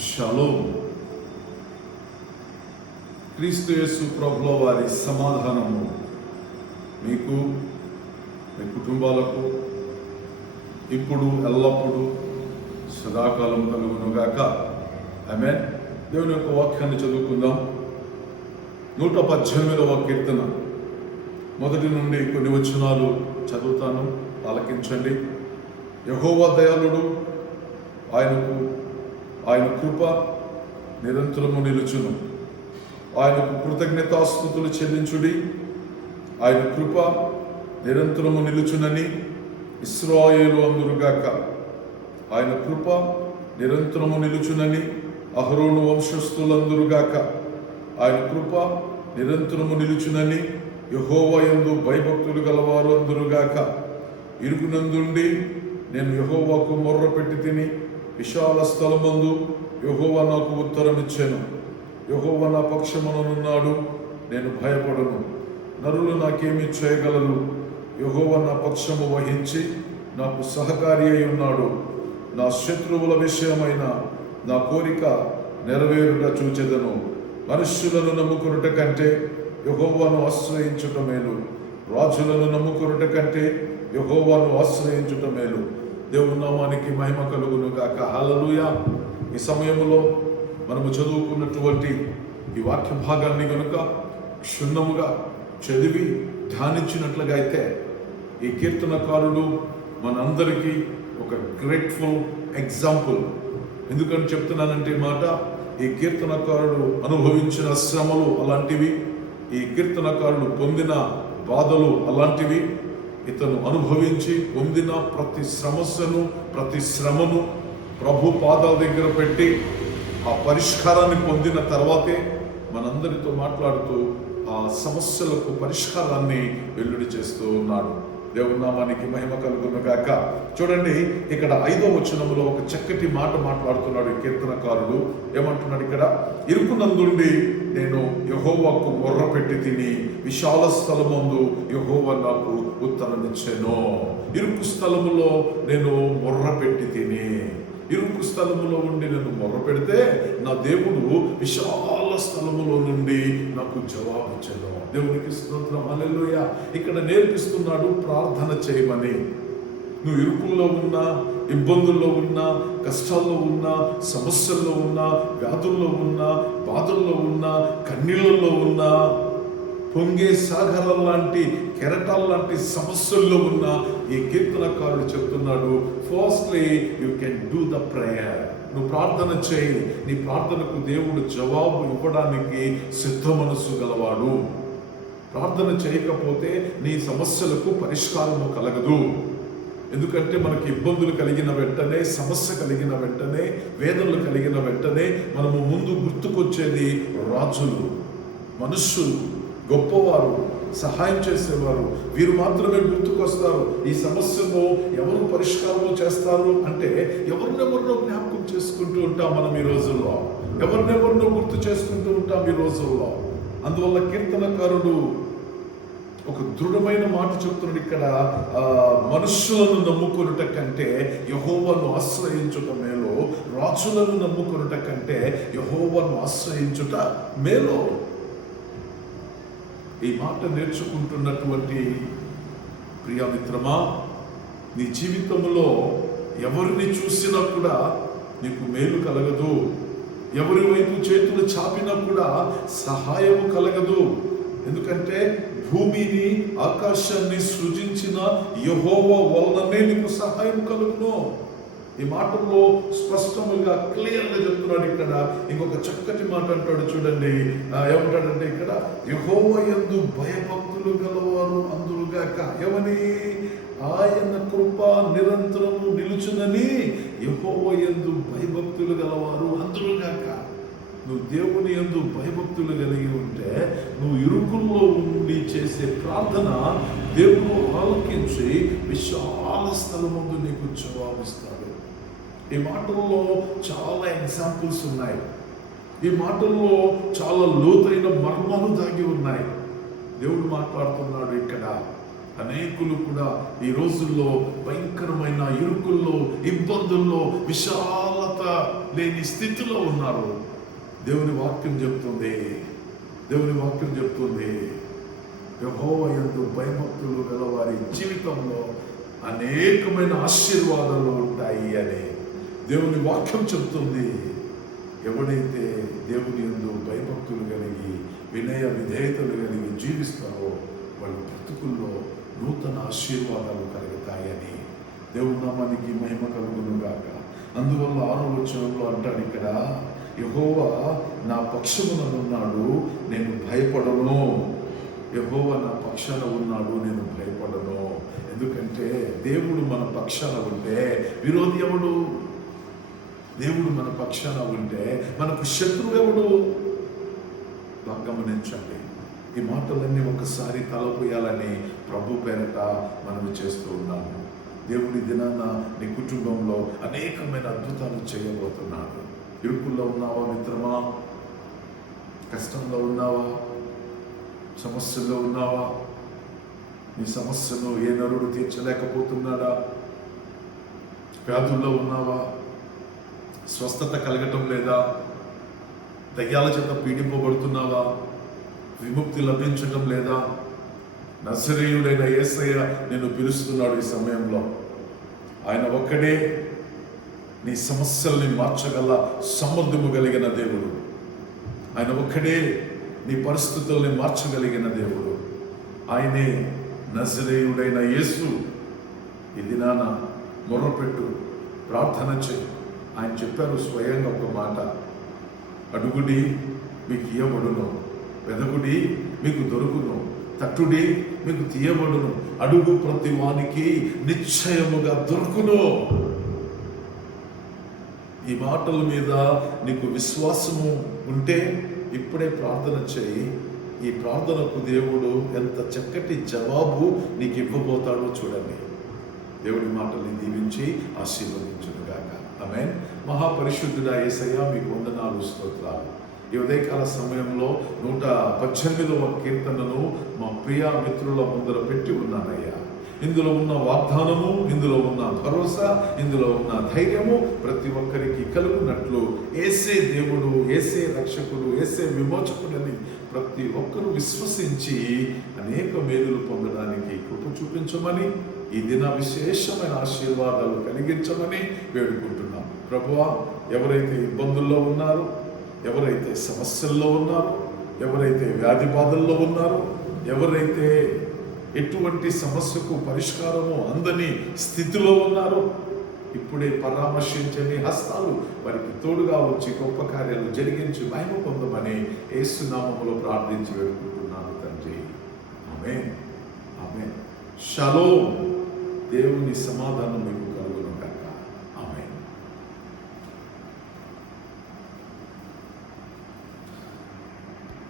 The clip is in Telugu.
షలోం. క్రీస్తు యేసు ప్రభుల వారి సమాధానము మీకు, మీ కుటుంబాలకు ఇప్పుడు ఎల్లప్పుడూ సదాకాలం కలుగునుగాక. ఆమేన్. దేవుని యొక్క వాక్యాన్ని చదువుకుందాం. 118వ కీర్తన మొదటి నుండి కొన్ని వచనాలు చదువుతాను, ఆలకించండి. యెహోవా దయాళుడు, ఆయన కృప నిరంతరము నిలుచును. ఆయనకు కృతజ్ఞతాస్తుతులు చెల్లించుడి. ఆయన కృప నిరంతరము నిలుచునని ఇశ్రాయేలు అందురుగాక. ఆయన కృప నిరంతరము నిలుచునని అహరోను వంశస్థులందురుగాక. ఆయన కృప నిరంతరము నిలుచునని యెహోవా యందు భయభక్తులు గలవారు అందురుగాక. ఇరుగునందుండి నేను యెహోవాకు మొర్ర పెట్టి తిని, విశాల స్థలమందు యెహోవా నాకు ఉత్తరం ఇచ్చాను. యెహోవా నా పక్షముననున్నాడు, నేను భయపడను. నరులు నాకేమి చేయగలరు? యెహోవా నా పక్షము వహించి నాకు సహకారి అయి ఉన్నాడు. నా శత్రువుల విషయమైన నా కోరిక నెరవేరుట చూచెదను. మనుష్యులను నమ్ముకునుట కంటే యెహోవాను ఆశ్రయించుట మేలు. రాజులను నమ్ముకునుట కంటే యెహోవాను ఆశ్రయించుట మేలు. దేవుని నామానికి మహిమ కలుగును గాక. హల్లెలూయా. ఈ సమయంలో మనము చదువుకున్నటువంటి ఈ వాక్య భాగాన్ని కనుక క్షుణ్ణముగా చదివి ధ్యానించినట్లుగా అయితే ఈ కీర్తనకారుడు మనందరికీ ఒక గ్రేట్ఫుల్ ఎగ్జాంపుల్. ఎందుకని చెప్తున్నానంటే మాట, ఈ కీర్తనకారుడు అనుభవించిన శ్రమలు అలాంటివి, ఈ కీర్తనకారుడు పొందిన బాధలు అలాంటివి. ఇతను అనుభవించి పొందిన ప్రతి సమస్యను, ప్రతి శ్రమను ప్రభు పాదాల దగ్గర పెట్టి ఆ పరిష్కారాన్ని పొందిన తర్వాతే మనందరితో మాట్లాడుతూ ఆ సమస్యలకు పరిష్కారాన్ని వెల్లడి చేస్తూ ఉన్నాడు. దేవుని నామానికి మహిమ కలుగును గాక. చూడండి, ఇక్కడ 5వ వచనములో ఒక చక్కటి మాట మాట్లాడుతున్నాడు ఈ కీర్తనకారుడు. ఏమంటున్నాడు ఇక్కడ? ఇరుకునందుండి నేను యెహోవాకు మొర్ర పెట్టి తిని, విశాల స్థలమందు యెహోవా నాకు ఉత్తరమిచ్చెను. ఇరుకు స్థలములో నేను మొర్ర పెట్టి తిని, ఇరుకు స్థలములో ఉండి నేను మొర్ర పెడితే నా దేవుడు విశాల స్థలములో నుండి నాకు జవాబిచ్చెను. దేవునికి స్తోత్రం. హల్లెలూయా. ఇక్కడ నేర్పిస్తున్నాడు ప్రార్థన చేయమని. నువ్వు ఇరుకుల్లో ఉన్నా, ఇబ్బందుల్లో ఉన్నా, కష్టాల్లో ఉన్నా, సమస్యల్లో ఉన్నా, వ్యాధుల్లో ఉన్నా, బాధల్లో ఉన్నా, కన్నీళ్ళల్లో ఉన్నా, పొంగే సాగరం లాంటి, కెరటాల లాంటి సమస్యల్లో ఉన్న ఈ కీర్తనకారుడు చెప్తున్నాడు, firstly you can do the prayer. నువ్వు ప్రార్థన చేయి. నీ ప్రార్థనకు దేవుడు జవాబు ఇవ్వడానికి సిద్ధ మనస్సు గలవాడు. ప్రార్థన చేయకపోతే నీ సమస్యలకు పరిష్కారము కలగదు. ఎందుకంటే మనకి ఇబ్బందులు కలిగిన వెంటనే, సమస్య కలిగిన వెంటనే, వేదనలు కలిగిన వెంటనే మనము ముందు గుర్తుకొచ్చేది రాజులు, మనుష్యులు, గొప్పవారు, సహాయం చేసేవారు. వీరు మాత్రమే గుర్తుకొస్తారు. ఈ సమస్యను ఎవరు పరిష్కారం చేస్తారు అంటే ఎవరినెవరినో జ్ఞాపకం చేసుకుంటూ ఉంటాం మనం ఈ రోజుల్లో. ఎవరినెవరినో గుర్తు చేసుకుంటూ ఉంటాం ఈ రోజుల్లో. అందువల్ల కీర్తనకారుడు ఒక దృఢమైన మాట చెప్తున్నాడు ఇక్కడ. మనుషులను నమ్ముకొనుట కంటే యెహోవాను ఆశ్రయించుట మేలు. రాజులను నమ్ముకొనుట కంటే యెహోవాను ఆశ్రయించుట మేలు. ఈ మాట నేర్చుకుంటున్నటువంటి ప్రియమిత్రమా, నీ జీవితంలో ఎవరిని చూసినా కూడా నీకు మేలు కలగదు. ఎవరి వైపు చేతులు చాపినా కూడా సహాయం కలగదు. ఎందుకంటే భూమిని, ఆకాశాన్ని సృజించిన యెహోవా వలననే నీకు సహాయం కలుగును. ఈ మాటల్లో స్పష్టముగా క్లియర్గా చెప్తున్నాడు. ఇక్కడ ఇంకొక చక్కటి మాట అంటాడు చూడండి. ఏమంటాడంటే ఇక్కడ, యెహోవా యందు భయభక్తులు గలవారు అందురుగాక. ఎవని? ఆయన కృప నిరంతరము నిలుచునని యెహోవా యందు భయభక్తులు గలవారు అందురుగాక. నువ్వు దేవుని యందు భయభక్తులు కలిగి ఉంటే నువ్వు ఇరుకుల్లో ఉండి చేసే ప్రార్థన దేవుడు ఆలకించి విశాల స్థలమందు నీకు జవాబిస్తాడు. ఈ మాటల్లో చాలా ఎగ్జాంపుల్స్ ఉన్నాయి. ఈ మాటల్లో చాలా లోతైన మర్మాలు దాగి ఉన్నాయి. దేవుడు మాట్లాడుతున్నాడు ఇక్కడ. అనేకులు కూడా ఈ రోజుల్లో భయంకరమైన ఇరుకుల్లో, ఇబ్బందుల్లో, విశాలత లేని స్థితిలో ఉన్నారు. దేవుని వాక్యం చెప్తుంది, యెహోవా యందు భయభక్తులు గల వారి జీవితంలో అనేకమైన ఆశీర్వాదాలు ఉంటాయి అని దేవుని వాక్యం చెప్తుంది. ఎవడైతే దేవుని యందు భయభక్తులు కలిగి వినయ విధేయతలు కలిగి జీవిస్తారో వాళ్ళ బ్రతుకుల్లో నూతన ఆశీర్వాదాలు కలుగుతాయని దేవుని నామానికి మహిమ కలుగును గాక. అందువల్ల 6వ వచనంలో అంటాడు ఇక్కడ, యెహోవా నా పక్షముననున్నాడు, నేను భయపడను. యెహోవా నా పక్షాన ఉన్నాడు, నేను భయపడను. ఎందుకంటే దేవుడు మన పక్షాన ఉంటే విరోధి ఎవడు? దేవుడు మన పక్షాన ఉంటే మనకు శత్రువు ఎవడు? గమనించండి. ఈ మాటలన్నీ ఒకసారి తలపోయాలని ప్రభు పేరట మనం చేస్తూ ఉన్నాము. దేవుడి దినాన నీ కుటుంబంలో అనేకమైన అద్భుతాలు చేయబోతున్నాడు. ఇరుకుల్లో ఉన్నావా మిత్రమా? కష్టంలో ఉన్నావా? సమస్యల్లో ఉన్నావా? నీ సమస్యను ఏ నరుడు తీర్చలేకపోతున్నాడా? వ్యాధుల్లో ఉన్నావా? స్వస్థత కలగటం లేదా? దయ్యాల చేత పీడింపబడుతున్నావా? విముక్తి లభించటం లేదా? నజరేయుడైన యేసయ్య నిన్ను పిలుస్తున్నాడు ఈ సమయంలో. ఆయన ఒక్కడే నీ సమస్యల్ని మార్చగల సమర్థము కలిగిన దేవుడు. ఆయన ఒక్కడే నీ పరిస్థితుల్ని మార్చగలిగిన దేవుడు. ఆయనే నజరేయుడైన యేసు. ఈ దినాన మొర్రపెట్టు, ప్రార్థన చేయి. ఆయన చెప్పారు స్వయంగా ఒక మాట, అడుగుడి మీకు ఇయ్యబడును, వెదకుడి మీకు దొరుకును, తట్టుడి మీకు తీయబడును, అడుగు ప్రతి వానికి నిశ్చయముగా దొరుకును. ఈ మాటల మీద నీకు విశ్వాసము ఉంటే ఇప్పుడే ప్రార్థన చేయి. ఈ ప్రార్థనకు దేవుడు ఎంత చక్కటి జవాబు నీకు ఇవ్వబోతాడో చూడండి. దేవుడి మాటల్ని దీవించి ఆశీర్వదించునుగాక. ఆమేన్. మహాపరిశుద్ధుడా యేసయ్య, మీకు వందనాలు, స్తోత్రాలు. ఈ ఉదయకాల సమయంలో 118వ కీర్తనను మా ప్రియ మిత్రుల ముందర పెట్టి ఉన్నానయ్యా. ఇందులో ఉన్న వాగ్దానము, ఇందులో ఉన్న భరోసా, ఇందులో ఉన్న ధైర్యము ప్రతి ఒక్కరికి కలుగునట్లు యేసే దేవుడు, యేసే రక్షకుడు, యేసే విమోచకుడని ప్రతి ఒక్కరూ విశ్వసించి అనేక మేలులు పొందడానికి కృప చూపించమని, ఈ దిన విశేషమైన ఆశీర్వాదాలు కలిగించమని వేడుకుంటున్నాం. ప్రభువా, ఎవరైతే ఇబ్బందుల్లో ఉన్నారో, ఎవరైతే సమస్యల్లో ఉన్నారో, ఎవరైతే వ్యాధి బాధల్లో ఉన్నారో, ఎవరైతే ఎటువంటి సమస్యకు పరిష్కారము అందని స్థితిలో ఉన్నారో, ఇప్పుడే పరామర్శించని హస్తాలు వారికి తోడుగా వచ్చి గొప్ప కార్యాలు జరిగించి మహిమ పొందమని యేసు నామములో ప్రార్థించి వేడుకుంటున్నాను తండ్రి. ఆమేన్, ఆమేన్. షలోమ్. దేవుని సమాధానం మీకు